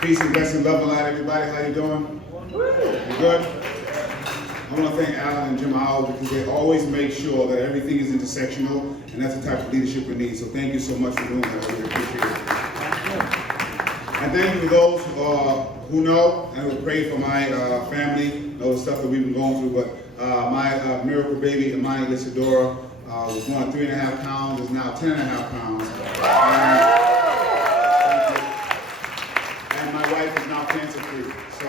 Peace and blessing, love and light, everybody. How you doing? You good? I want to thank Alan and Jumaane because they always make sure that everything is intersectional, and that's the type of leadership we need. So thank you so much for doing that. I really appreciate it. And thank you to those who know and who pray for my family, know the stuff that we've been going through. But my miracle baby, Imani Lisadora, was born at 3.5 pounds, is now 10.5 pounds. And my wife is now cancer free. So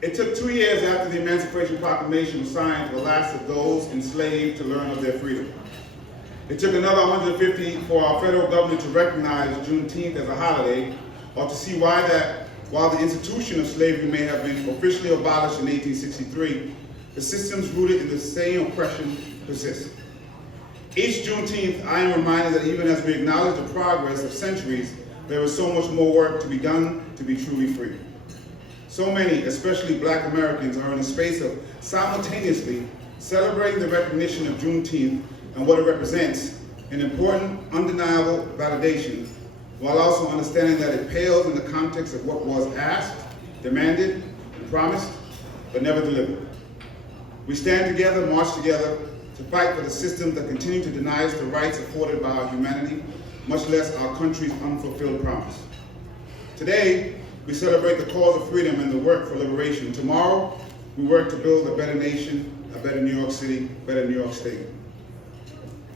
it took 2 years after the Emancipation Proclamation was signed for the last of those enslaved to learn of their freedom. It took another 150 for our federal government to recognize Juneteenth as a holiday, or to see why that while the institution of slavery may have been officially abolished in 1863, the systems rooted in the same oppression persist. Each Juneteenth, I am reminded that even as we acknowledge the progress of centuries, there is so much more work to be done to be truly free. So many, especially Black Americans, are in a space of simultaneously celebrating the recognition of Juneteenth and what it represents, an important, undeniable validation, while also understanding that it pales in the context of what was asked, demanded, and promised, but never delivered. We stand together, march together, to fight for the systems that continue to deny us the rights afforded by our humanity, much less our country's unfulfilled promise. Today, we celebrate the cause of freedom and the work for liberation. Tomorrow, we work to build a better nation, a better New York City, a better New York State.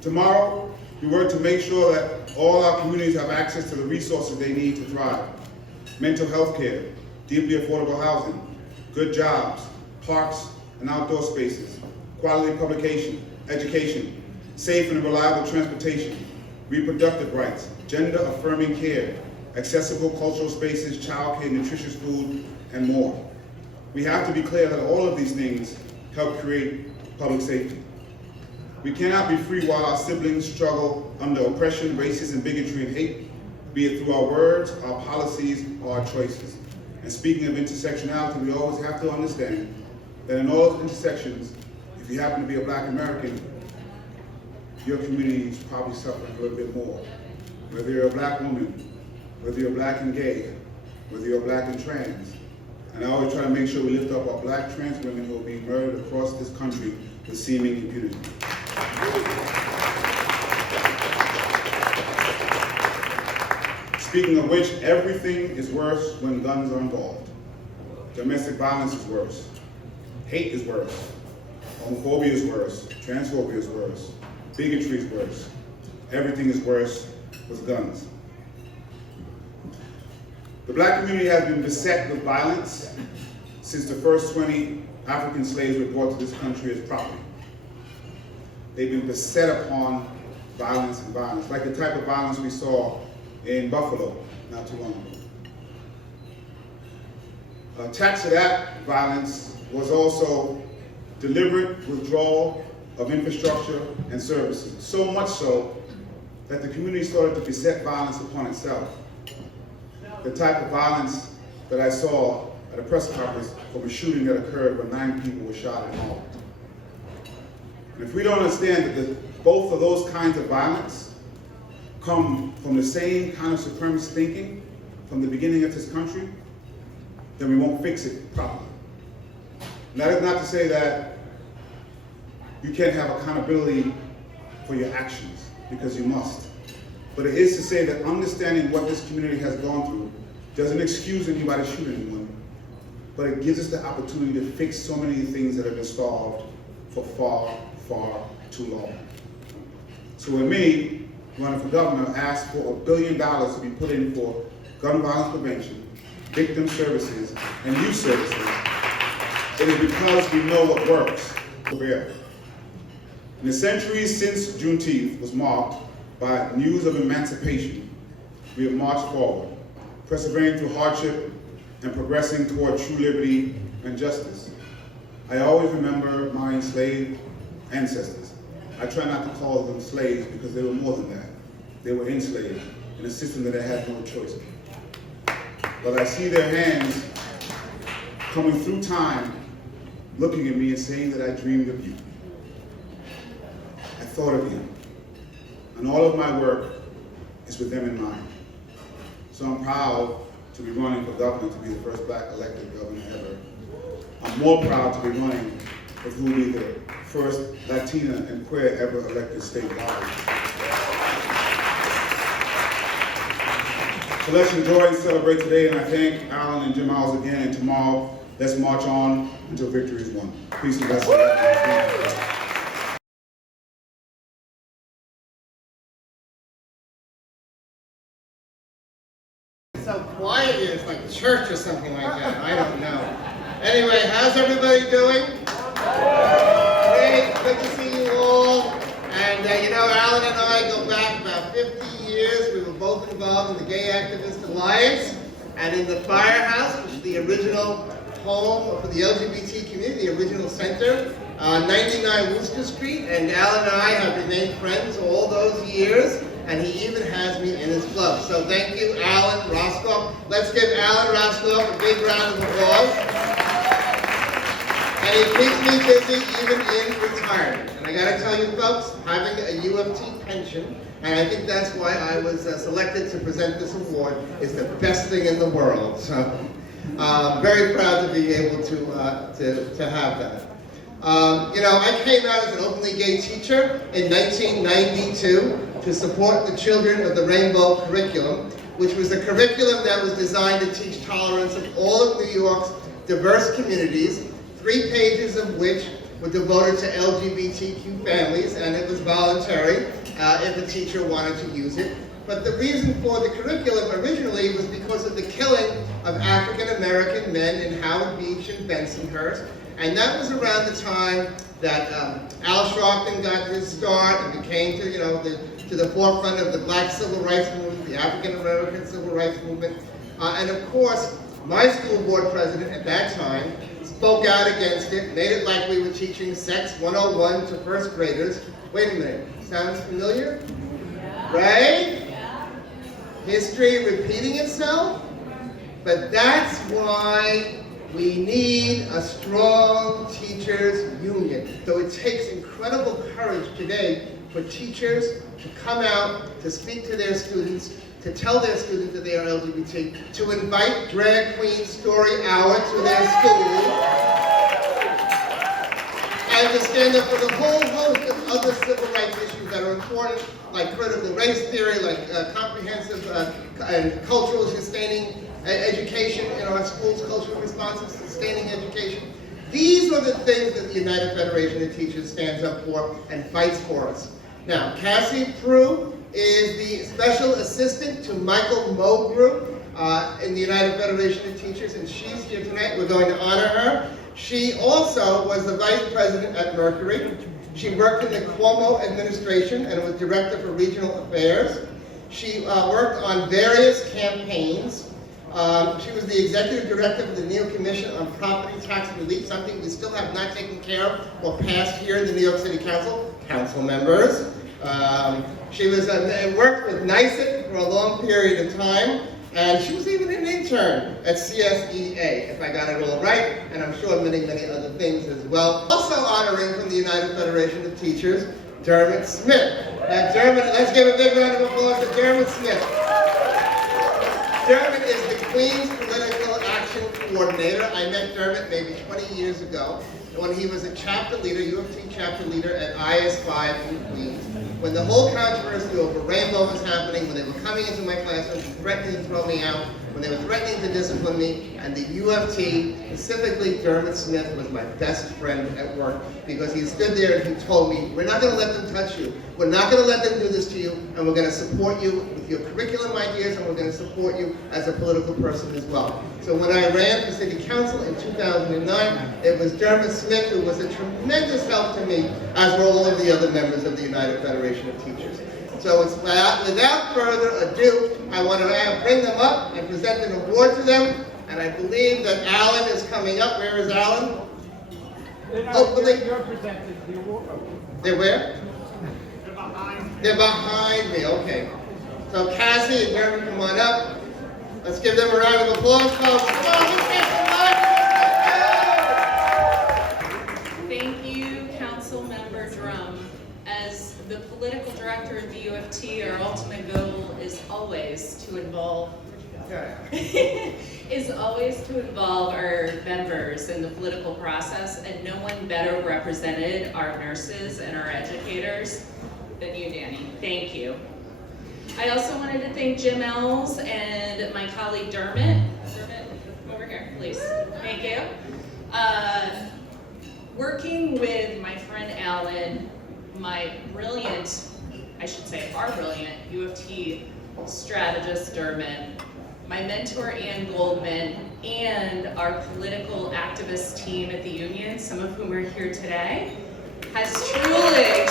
Tomorrow, we work to make sure that all our communities have access to the resources they need to thrive. Mental health care, deeply affordable housing, good jobs, parks and outdoor spaces, quality publication, education, safe and reliable transportation, reproductive rights, gender-affirming care, accessible cultural spaces, childcare, nutritious food, and more. We have to be clear that all of these things help create public safety. We cannot be free while our siblings struggle under oppression, racism, bigotry, and hate, be it through our words, our policies, or our choices. And speaking of intersectionality, we always have to understand that in all those intersections, if you happen to be a Black American, your community is probably suffering a little bit more. Whether you're a Black woman, whether you're Black and gay, whether you're Black and trans. And I always try to make sure we lift up our Black trans women who are being murdered across this country with seeming impunity. Speaking of which, everything is worse when guns are involved. Domestic violence is worse. Hate is worse. Homophobia is worse. Transphobia is worse. Bigotry is worse. Everything is worse with guns. The Black community has been beset with violence since the first 20 African slaves were brought to this country as property. They've been beset upon violence and violence, like the type of violence we saw in Buffalo not too long ago. Attached to that violence was also deliberate withdrawal of infrastructure and services, so much so that the community started to beset violence upon itself. The type of violence that I saw at a press conference from a shooting that occurred when 9 people were shot and mauled. And if we don't understand that both of those kinds of violence come from the same kind of supremacist thinking from the beginning of this country, then we won't fix it properly. And that is not to say that you can't have accountability for your actions, because you must. But it is to say that understanding what this community has gone through doesn't excuse anybody shooting anyone, but it gives us the opportunity to fix so many things that have been stalled for far, far too long. So when me, running for governor, asked for $1 billion to be put in for gun violence prevention, victim services, and youth services, it is because we know what works. In the centuries since Juneteenth was marked by news of emancipation, we have marched forward, persevering through hardship and progressing toward true liberty and justice. I always remember my enslaved ancestors. I try not to call them slaves because they were more than that. They were enslaved in a system that they had no choice in. But I see their hands coming through time, looking at me and saying that I dreamed of you. I thought of you. and all of my work is with them in mind. So I'm proud to be running for governor, to be the first black elected governor ever. I'm more proud to be running with who will be the first Latina and queer ever elected statewide. So let's enjoy and celebrate today, and I thank Alan and Jumaane again, and tomorrow, let's march on until victory is won. Peace and blessings. So quiet here, it's like church or something like that. I don't know. Anyway, how's everybody doing? Great, good to see you all. And you know, Alan and I go back about 50 years. We were both involved in the Gay Activist Alliance and in the Firehouse, which is the original home for the LGBT community, the original center, 99 Worcester Street. And Alan and I have remained friends all those years. And he even has me in his club. So thank you, Alan Roskoff. Let's give Alan Roskoff a big round of applause. And he keeps me busy even in retirement. And I gotta tell you folks, having a UFT pension, and I think that's why I was selected to present this award, is the best thing in the world. So very proud to be able to have that. You know, I came out as an openly gay teacher in 1992 to support the Children of the Rainbow curriculum, which was a curriculum that was designed to teach tolerance of all of New York's diverse communities, 3 pages of which were devoted to LGBTQ families, and it was voluntary if a teacher wanted to use it. But the reason for the curriculum originally was because of the killing of African American men in Howard Beach and Bensonhurst. And that was around the time that Al Sharpton got his start and became to the forefront of the Black Civil Rights Movement, the African American Civil Rights Movement. And of course, my school board president at that time spoke out against it, made it like we were teaching Sex 101 to first graders. Wait a minute, sounds familiar? Yeah. Right? Yeah. History repeating itself? But that's why we need a strong teachers union. So it takes incredible courage today for teachers to come out, to speak to their students, to tell their students that they are LGBT, to invite Drag Queen Story Hour to their school, and to stand up for the whole host of other civil rights issues that are important, like critical race theory, like comprehensive and cultural sustaining education in our schools, culturally responsive, sustaining education. These are the things that the United Federation of Teachers stands up for and fights for us. Now, Cassie Prugh is the special assistant to Michael Mulgrew in the United Federation of Teachers, and she's here tonight. We're going to honor her. She also was the vice president at Mercury. She worked in the Cuomo administration and was director for regional affairs. She worked on various campaigns. She was the executive director of the New York Commission on Property Tax Relief, something we still have not taken care of or passed here in the New York City Council, council members. She was worked with NYSET for a long period of time, and she was even an intern at CSEA, if I got it all right, and I'm sure many, many other things as well. Also honoring from the United Federation of Teachers, Demot Smith. Now, Demot, let's give a big round of applause to Demot Smith. Demot is the Queens Political Action Coordinator. I met Demot maybe 20 years ago when he was a chapter leader, UFT chapter leader at IS5 in Queens. When the whole controversy over Rainbow was happening, when they were coming into my classroom and threatening to throw me out, when they were threatening to discipline me, and the UFT, specifically Demot Smith, was my best friend at work because he stood there and he told me, we're not going to let them touch you. We're not going to let them do this to you, and we're going to support you with your curriculum ideas, and we're going to support you as a political person as well. So when I ran for city council in 2009, it was Demot Smith who was a tremendous help to me, as were all of the other members of the United Federation of Teachers. So it's without further ado, I want to bring them up and present an award to them. And I believe that Alan is coming up. Where is Alan? Hopefully. You're presented the award. They're where? They're behind. They're behind me, okay. So Cassie and Jeremy, come on up. Let's give them a round of applause, folks. Come on, let's get some love. Thank you, Council Member Drum. As the political director of the U of T, our ultimate goal is always to involve our members in the political process, and no one better represented our nurses and our educators than you, Danny. Thank you. I also wanted to thank Jim Ells and my colleague Dermot. Dermot, come over here, please. Thank you. Working with my friend Alan, my brilliant, I should say our brilliant U of T strategist Dermot, my mentor Ann Goldman, and our political activist team at the union, some of whom are here today, has truly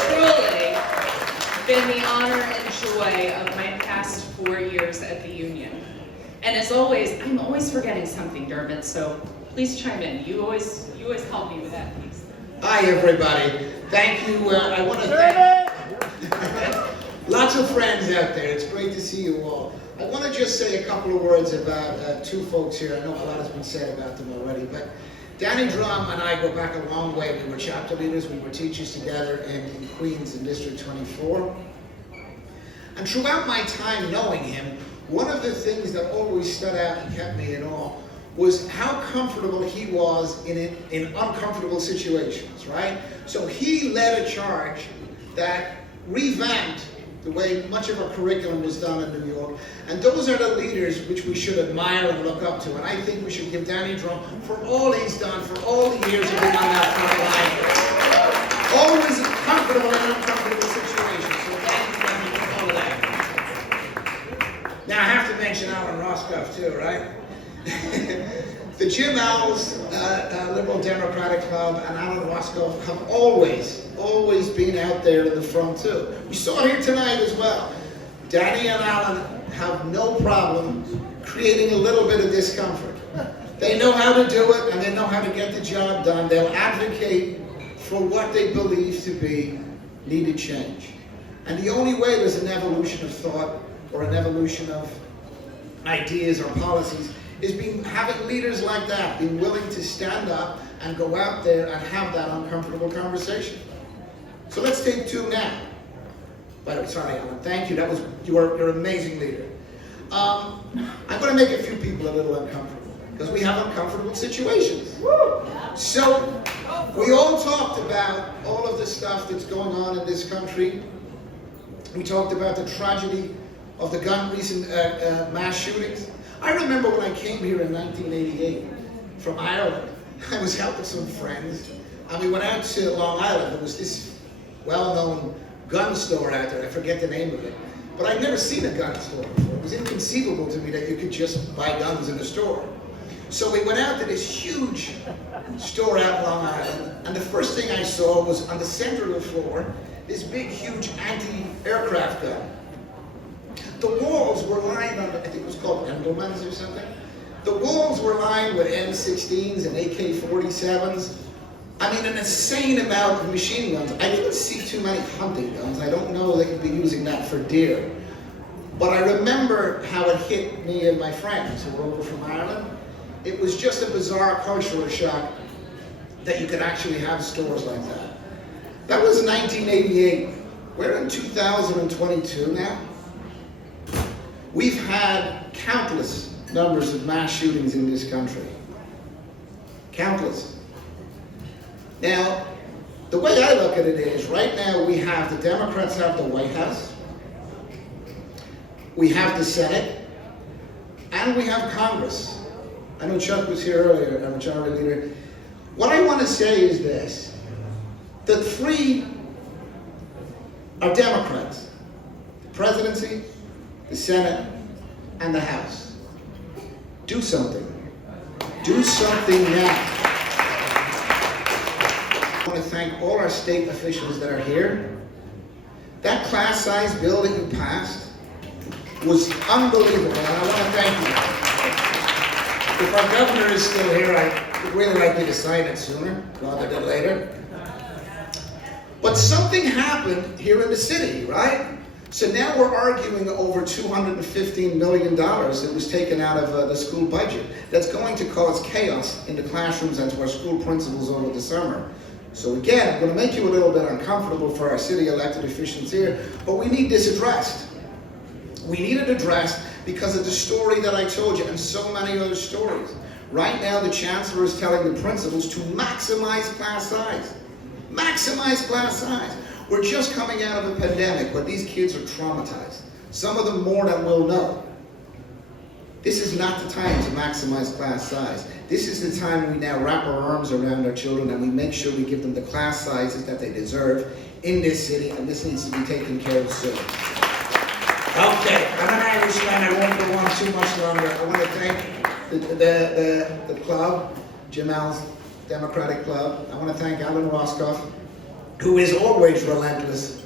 been the honor and joy of my past 4 years at the union. And as always, I'm always forgetting something, Dermot, so please chime in. You always help me with that piece. Hi, everybody. Thank you. I want to thank lots of friends out there. It's great to see you all. I want to just say a couple of words about two folks here. I know a lot has been said about them already, but Danny Drum and I go back a long way. We were chapter leaders. We were teachers together in Queens in District 24. And throughout my time knowing him, one of the things that always stood out and kept me in awe was how comfortable he was in uncomfortable situations, right? So he led a charge that revamped the way much of our curriculum was done in New York. And those are the leaders which we should admire and look up to. And I think we should give Danny Drum for all he's done, for all the years of being on that front line. Always comfortable in uncomfortable situations. So thank you, Danny, for all of that. Now I have to mention Alan Roskoff too, right? The Jim Owls Liberal Democratic Club and Alan Roskoff have always been out there in the front too. We saw it here tonight as well. Danny and Alan have no problem creating a little bit of discomfort. They know how to do it and they know how to get the job done. They'll advocate for what they believe to be needed change. And the only way there's an evolution of thought or an evolution of ideas or policies is having leaders like that, being willing to stand up and go out there and have that uncomfortable conversation. So let's take two now. By the way, sorry, Alan, thank you. You're an amazing leader. I'm going to make a few people a little uncomfortable because we have uncomfortable situations. So we all talked about all of the stuff that's going on in this country. We talked about the tragedy of the recent mass shootings. I remember when I came here in 1988 from Ireland, I was out with some friends, and we went out to Long Island. There was this well-known gun store out there. I forget the name of it. But I'd never seen a gun store before. It was inconceivable to me that you could just buy guns in a store. So we went out to this huge store out in Long Island, and the first thing I saw was on the center of the floor, this big, huge anti-aircraft gun. The walls were lined on, I think it was called Engelmann's or something. The walls were lined with M16s and AK-47s. I mean, an insane amount of machine guns. I didn't see too many hunting guns. I don't know they could be using that for deer. But I remember how it hit me and my friends who were over from Ireland. It was just a bizarre cultural shock that you could actually have stores like that. That was 1988. We're in 2022 now. We've had countless numbers of mass shootings in this country. Countless. Now, the way I look at it is, right now the Democrats have the White House, we have the Senate, and we have Congress. I know Chuck was here earlier, our majority leader. What I want to say is this. The three are Democrats. The presidency, the Senate, and the House. Do something. Do something now. I want to thank all our state officials that are here. That class size bill that you passed was unbelievable, and I want to thank you. If our governor is still here, I would really like you to sign it sooner rather than later. But something happened here in the city, right? So now we're arguing over $215 million that was taken out of the school budget. That's going to cause chaos in the classrooms and to our school principals over the summer. So again, I'm going to make you a little bit uncomfortable for our city elected officials here, but we need this addressed. We need it addressed because of the story that I told you and so many other stories. Right now, the chancellor is telling the principals to maximize class size. Maximize class size. We're just coming out of a pandemic where these kids are traumatized. Some of them more than we'll know. This is not the time to maximize class size. This is the time we now wrap our arms around our children and we make sure we give them the class sizes that they deserve in this city, and this needs to be taken care of soon. Okay, I'm an Irishman, I won't go on too much longer. I want to thank the club, Jamal's Democratic Club. I want to thank Alan Roskoff, who is always relentless.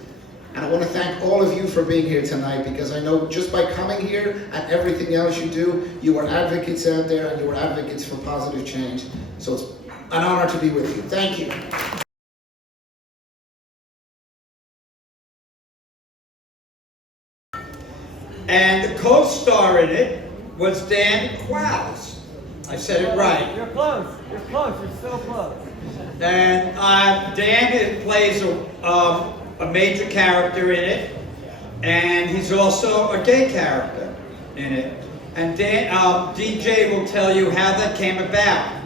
And I want to thank all of you for being here tonight, because I know just by coming here and everything else you do, you are advocates out there and you are advocates for positive change. So it's an honor to be with you. Thank you. And the co-star in it was Dan Qualls. I said it right. You're close. You're close. You're so close. And Dan plays a major character in it, and he's also a gay character in it. And Dan, DJ will tell you how that came about.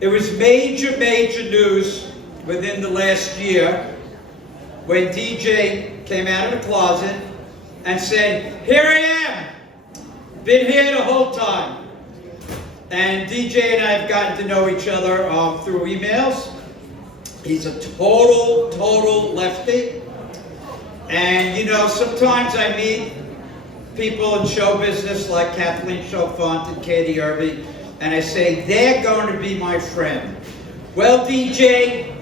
It was major news within the last year when DJ came out of the closet and said, "Here I am, been here the whole time." And DJ and I have gotten to know each other through emails. He's a total lefty. And you know, sometimes I meet people in show business like Kathleen Chauffant and Katie Irby, and I say, they're going to be my friend. Well, DJ,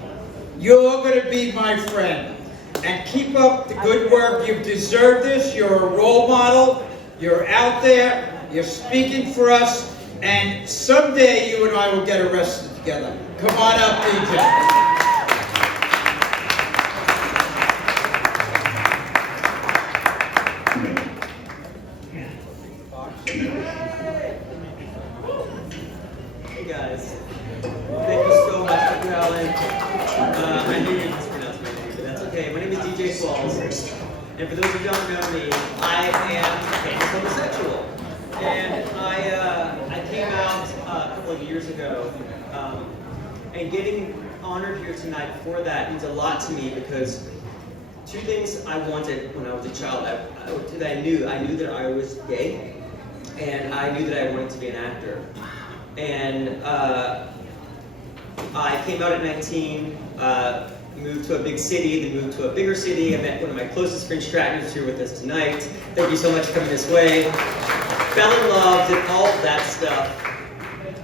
you're going to be my friend. And keep up the good work. You deserve this. You're a role model. You're out there. You're speaking for us. And someday you and I will get arrested together. Come on up, DJ. Hey guys, thank you so much for calling. I knew you mispronounced my name, but that's okay. My name is DJ Qualls, and for those who don't know me, I am a famous homosexual. And I came out a couple of years ago, and getting honored here tonight for that means a lot to me, because two things I wanted when I was a child that I knew that I was gay, and I knew that I wanted to be an actor. And I came out at 19, moved to a big city, then moved to a bigger city. I met one of my closest friends, Stratton, who's here with us tonight. Thank you so much for coming this way. Fell in love, did all of that stuff,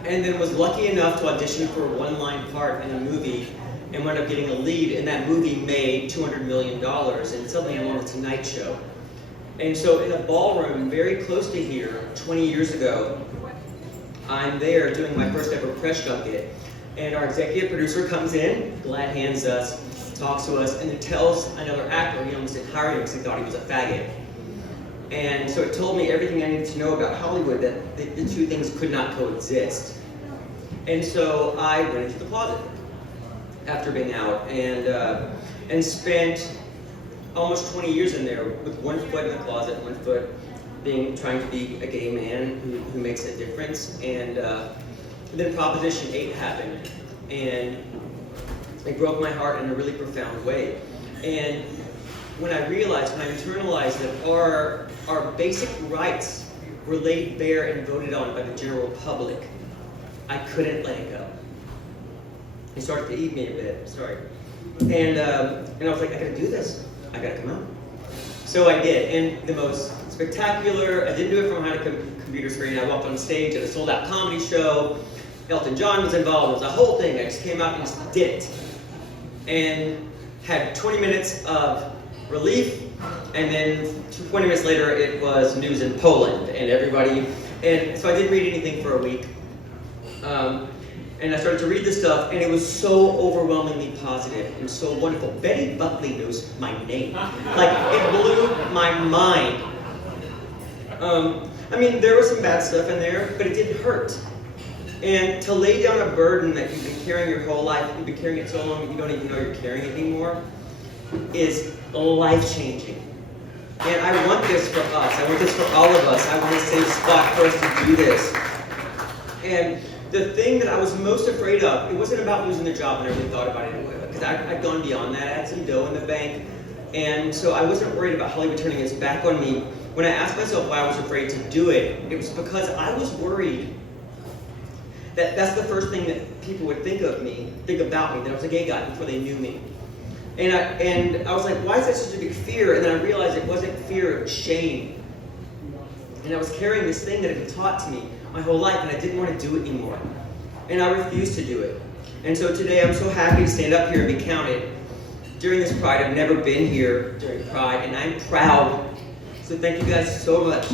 and then was lucky enough to audition for a one-line part in a movie, and wound up getting a lead, and that movie made $200 million, and suddenly I'm on the Tonight Show. And so in a ballroom very close to here, 20 years ago, I'm there doing my first ever press junket, and our executive producer comes in, glad hands us, talks to us, and then tells another actor he almost didn't hire him because he thought he was a faggot. And so it told me everything I needed to know about Hollywood, that the two things could not coexist. And so I went into the closet after being out, and spent almost 20 years in there with one foot in the closet, one foot trying to be a gay man who makes a difference. And then Proposition 8 happened, and it broke my heart in a really profound way. And when I internalized that our basic rights were laid bare and voted on by the general public, I couldn't let it go. It started to eat me a bit, sorry. And I was like, I gotta do this. I gotta come out. So I did, and the most spectacular, I didn't do it from behind a computer screen. I walked on stage at a sold-out comedy show. Elton John was involved. It was a whole thing. I just came out and just did it. And had 20 minutes of relief, and then 20 minutes later it was news in Poland, and so I didn't read anything for a week. And I started to read this stuff, and it was so overwhelmingly positive and so wonderful. Betty Buckley knows my name. Like, it blew my mind. I mean, there was some bad stuff in there, but it didn't hurt. And to lay down a burden that you've been carrying your whole life, you've been carrying it so long that you don't even know you're carrying it anymore, is life-changing. And I want this for us. I want this for all of us. I want a safe spot for us to do this. And the thing that I was most afraid of, it wasn't about losing the job, and I really thought about it anyway, because I'd gone beyond that. I had some dough in the bank. And so I wasn't worried about Hollywood turning its back on me. When I asked myself why I was afraid to do it, it was because I was worried that that's the first thing that people would think about me, that I was a gay guy before they knew me. And I was like, why is that such a big fear? And then I realized it wasn't fear, it was shame. And I was carrying this thing that had been taught to me my whole life, and I didn't want to do it anymore. And I refused to do it. And so today I'm so happy to stand up here and be counted. During this Pride, I've never been here during Pride, and I'm proud. So thank you guys so much.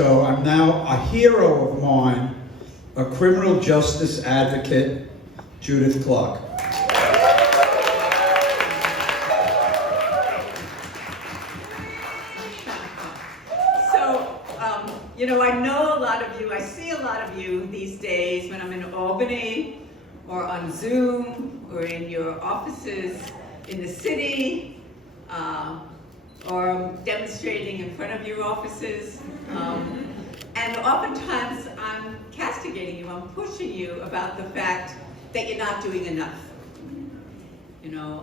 So I'm now a hero of mine, a criminal justice advocate, Judith Clark. So, I know a lot of you, I see a lot of you these days when I'm in Albany or on Zoom or in your offices in the city or demonstrating in front of your offices. And oftentimes I'm castigating you, I'm pushing you about the fact that you're not doing enough.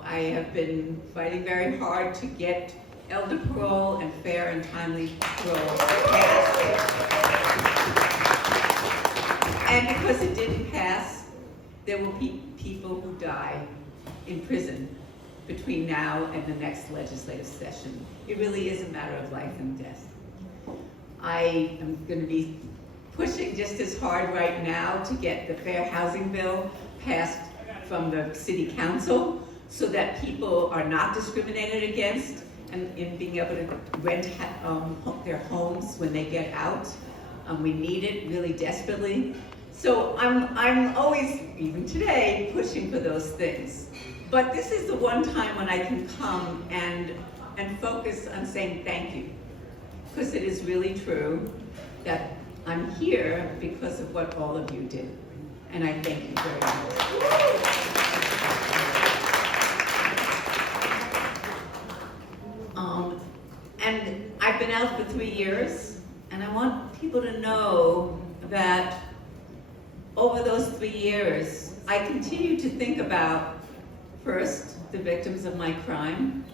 I have been fighting very hard to get elder parole and fair and timely parole passed. And because it didn't pass, there will be people who die in prison between now and the next legislative session. It really is a matter of life and death. I am going to be pushing just as hard right now to get the Fair Housing Bill passed from the City Council so that people are not discriminated against and in being able to rent their homes when they get out. We need it really desperately. So I'm always, even today, pushing for those things. But this is the one time when I can come and focus on saying thank you. Because it is really true that I'm here because of what all of you did. And I thank you very much. And I've been out for 3 years, and I want people to know that over those 3 years, I continue to think about, first, the victims of my crime,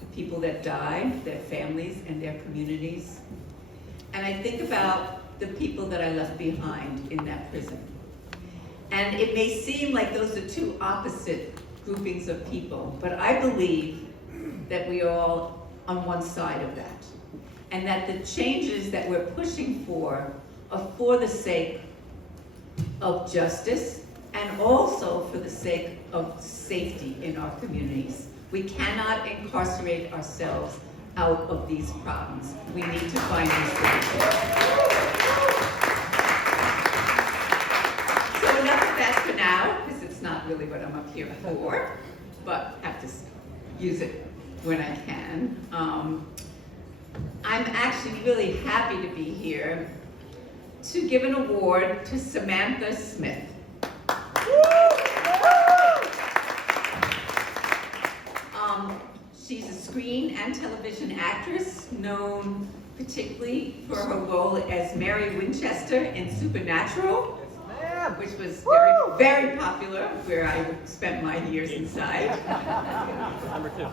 the people that died, their families and their communities. And I think about the people that I left behind in that prison. And it may seem like those are two opposite groupings of people, but I believe that we are all on one side of that. And that the changes that we're pushing for are for the sake of justice and also for the sake of safety in our communities. We cannot incarcerate ourselves out of these problems. We need to find these solutions. So enough of that for now, because it's not really what I'm up here for, but I have to use it when I can. I'm actually really happy to be here to give an award to Samantha Smythe. She's a screen and television actress, known particularly for her role as Mary Winchester in Supernatural, which was very, very popular, where I spent my years inside. Number 2.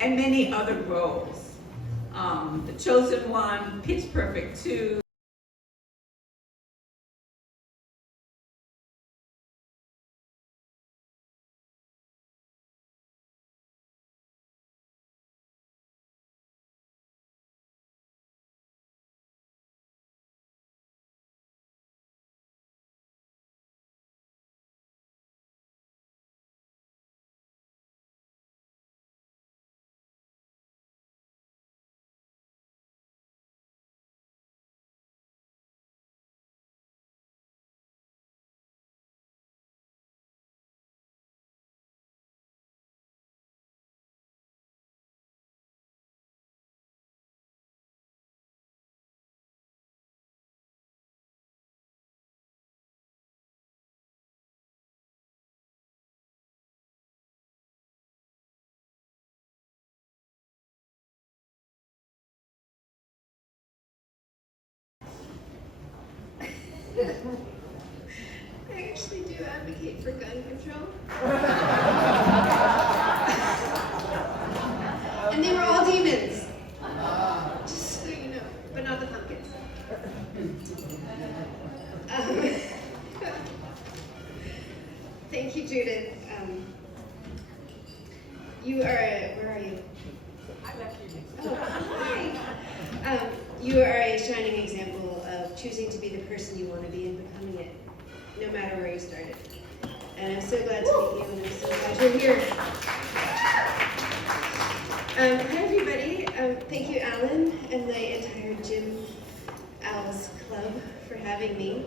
And many other roles. The Chosen One, Pitch Perfect 2, I actually do advocate for gun control. And they were all demons. Just so you know, but not the pumpkins. Thank you, Judith. You are where are you? I left you. Oh, hi. You are a shining example of choosing to be the person you want to be and becoming it, no matter where you started. And I'm so glad to meet you, and I'm so glad you're here. Hi, everybody. Thank you, Alan, and the entire Jim Owls Club for having me.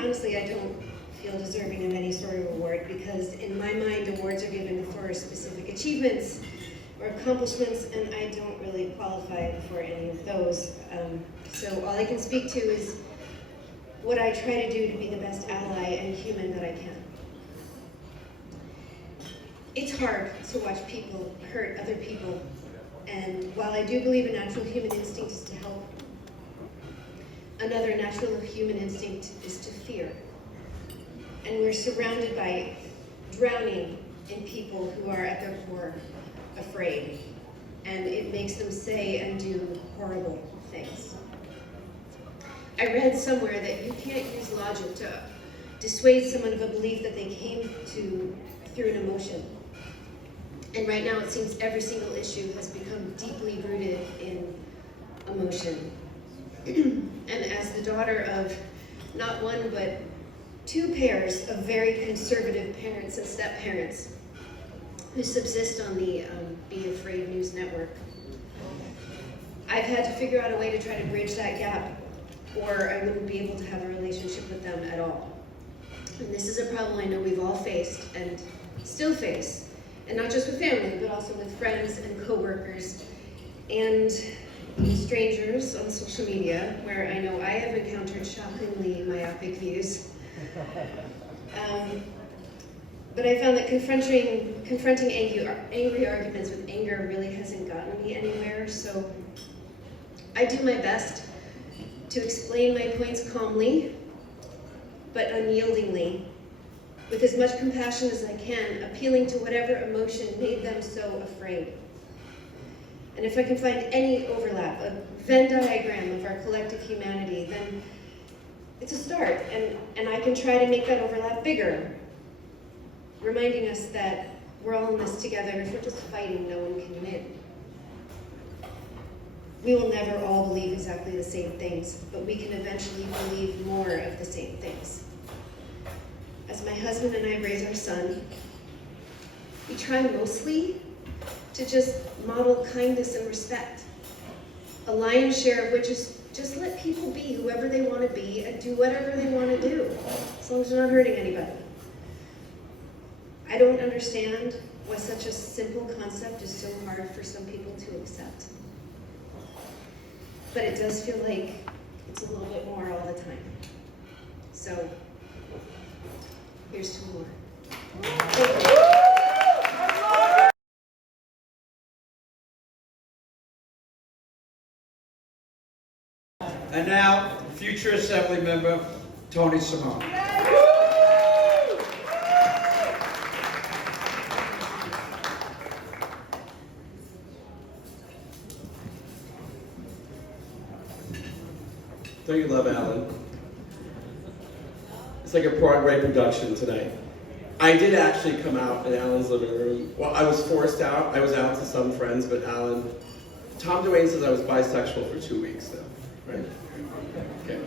Honestly, I don't feel deserving of any sort of award because in my mind, awards are given for specific achievements or accomplishments, and I don't really qualify for any of those. So all I can speak to is what I try to do to be the best ally and human that I can. It's hard to watch people hurt other people, and while I do believe a natural human instinct is to help, another natural human instinct is to fear. And we're surrounded by drowning in people who are at their core afraid, and it makes them say and do horrible things. I read somewhere that you can't use logic to dissuade someone of a belief that they came to through an emotion. And right now it seems every single issue has become deeply rooted in emotion. And as the daughter of not one but two pairs of very conservative parents and step-parents who subsist on the Be Afraid News Network, I've had to figure out a way to try to bridge that gap, or I wouldn't be able to have a relationship with them at all. And this is a problem I know we've all faced and still face, and not just with family, but also with friends and coworkers and strangers on social media, where I know I have encountered shockingly myopic views. But I found that confronting angry arguments with anger really hasn't gotten me anywhere, so I do my best to explain my points calmly, but unyieldingly, with as much compassion as I can, appealing to whatever emotion made them so afraid. And if I can find any overlap, a Venn diagram of our collective humanity, then it's a start, and I can try to make that overlap bigger, reminding us that we're all in this together. If we're just fighting, no one can win. We will never all believe exactly the same things, but we can eventually believe more of the same things. As my husband and I raise our son, we try mostly to just model kindness and respect. A lion's share of which is just let people be whoever they want to be and do whatever they want to do, as long as they're not hurting anybody. I don't understand why such a simple concept is so hard for some people to accept. But it does feel like it's a little bit more all the time. So, here's to more. Thank you. And now, future Assembly Member Tony Simone. Don't you love Alan? It's like a Broadway production tonight. I did actually come out in Alan's living room. Well, I was forced out. I was out to some friends, but Alan, Tom Duane says I was bisexual for 2 weeks though, right? Okay.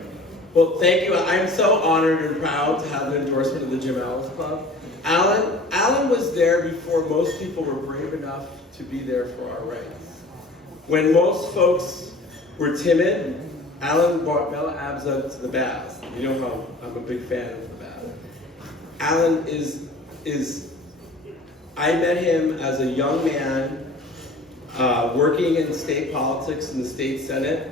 Well, thank you. I'm so honored and proud to have the endorsement of the Jumaane Club. Alan was there before most people were brave enough to be there for our rights. When most folks were timid, Alan brought Bella Abza to the baths. You know how I'm a big fan of the bath. Alan I met him as a young man working in state politics in the state Senate,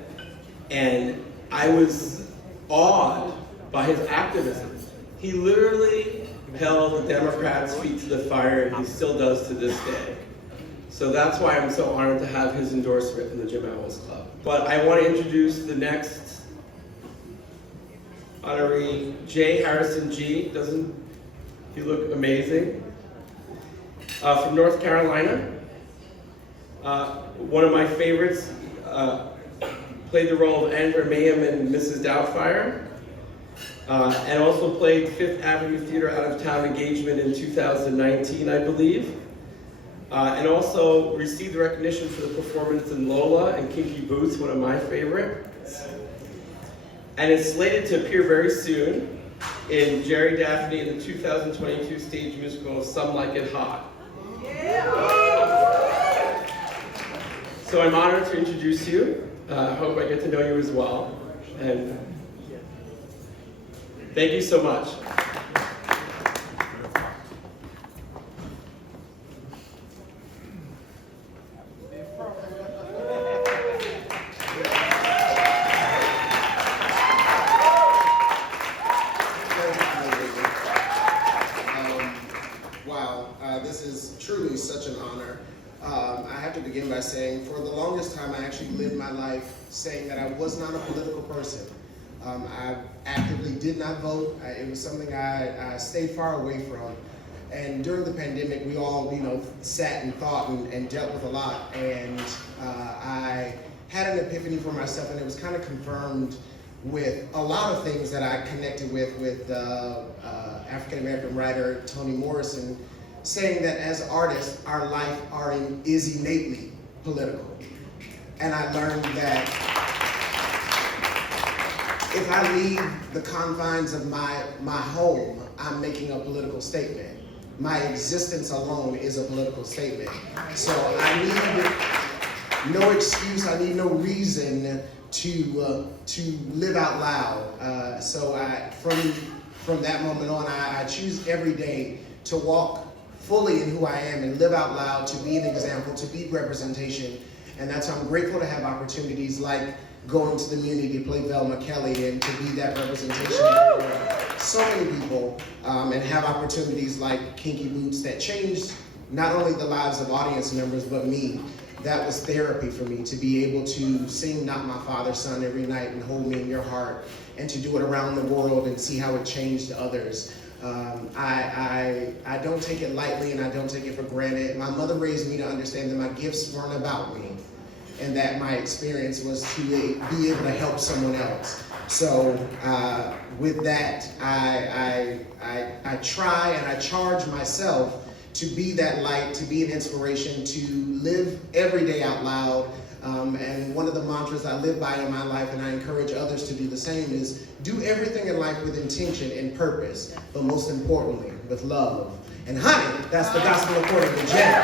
and I was awed by his activism. He literally held the Democrats' feet to the fire, and he still does to this day. So that's why I'm so honored to have his endorsement in the Jumaane Club. But I want to introduce the next honoree, J. Harrison G. Doesn't he look amazing? From North Carolina. One of my favorites, played the role of Andrea Mayhem in Mrs. Doubtfire, and also played Fifth Avenue Theater out-of-town engagement in 2019, I believe. And also received the recognition for the performance in Lola and Kinky Boots, one of my favorites. And is slated to appear very soon in Jerry Daphne in the 2022 stage musical Some Like It Hot. So I'm honored to introduce you. I hope I get to know you as well. And thank you so much. Truly such an honor. I have to begin by saying, for the longest time, I actually lived my life saying that I was not a political person. I actively did not vote. It was something I stayed far away from. And during the pandemic, we all, sat and thought and dealt with a lot. And I had an epiphany for myself, and it was kind of confirmed with a lot of things that I connected with African-American writer Toni Morrison, saying that as artists, our life is innately political. And I learned that if I leave the confines of my home, I'm making a political statement. My existence alone is a political statement. So I need no excuse, I need no reason to live out loud. So from that moment on, I choose every day to walk fully in who I am and live out loud, to be an example, to be representation. And that's why I'm grateful to have opportunities like going to the community to play Velma Kelly and to be that representation for so many people, and have opportunities like Kinky Boots that changed not only the lives of audience members, but me. That was therapy for me, to be able to sing Not My Father's Son every night and Hold Me in Your Heart, and to do it around the world and see how it changed others. I don't take it lightly, and I don't take it for granted. My mother raised me to understand that my gifts weren't about me, and that my experience was to be able to help someone else. So with that, I try and I charge myself to be that light, to be an inspiration, to live every day out loud. And one of the mantras I live by in my life, and I encourage others to do the same, is do everything in life with intention and purpose, but most importantly, with love. And honey, that's the gospel according to Jenna.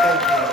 Thank you.